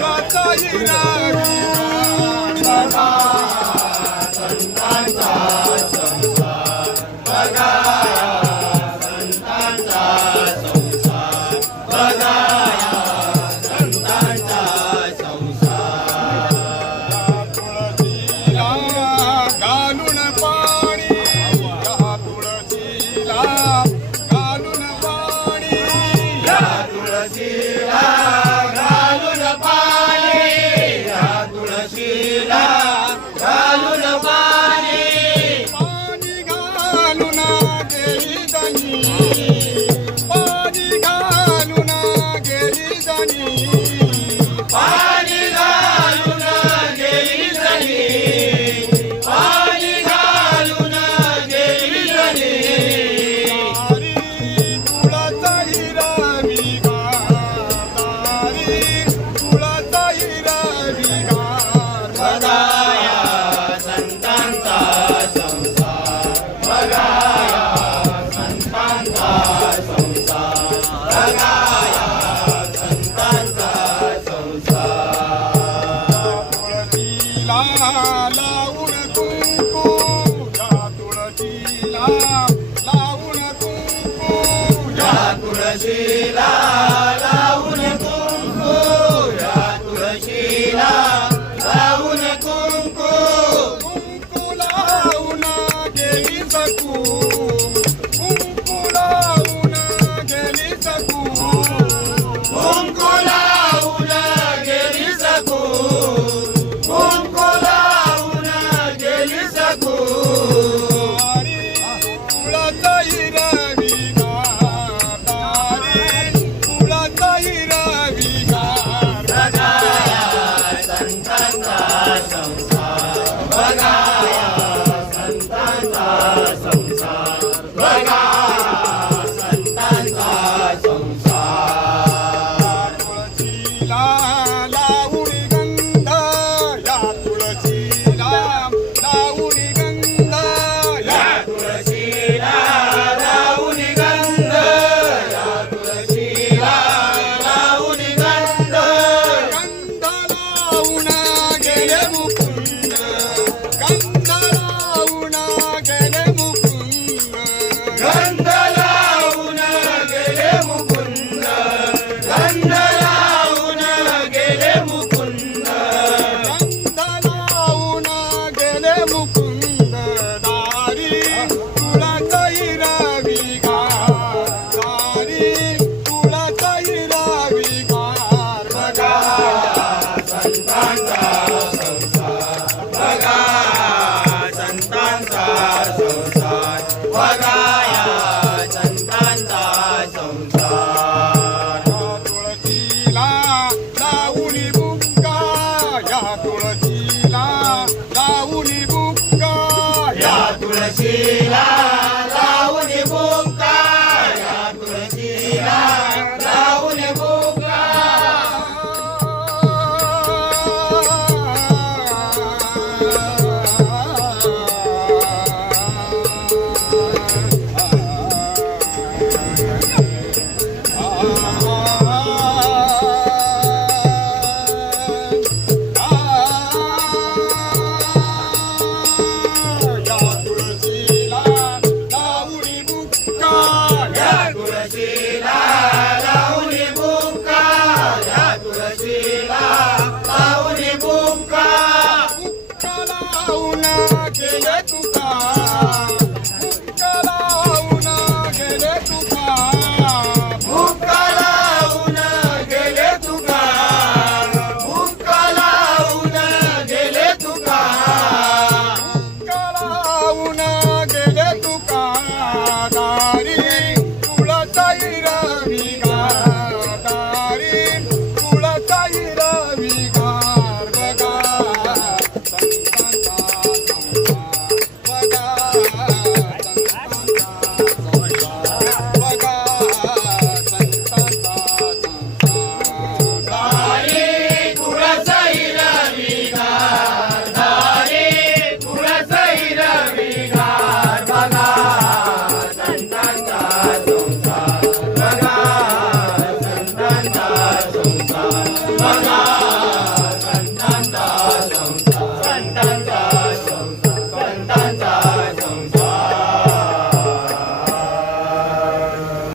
காத்தாயினார் लावून कुंकू या तुळशीला लावून कुंकू या तुळशीला लावून कुंकू या तुळशीला लावून कुंकू कुंकू la unidad.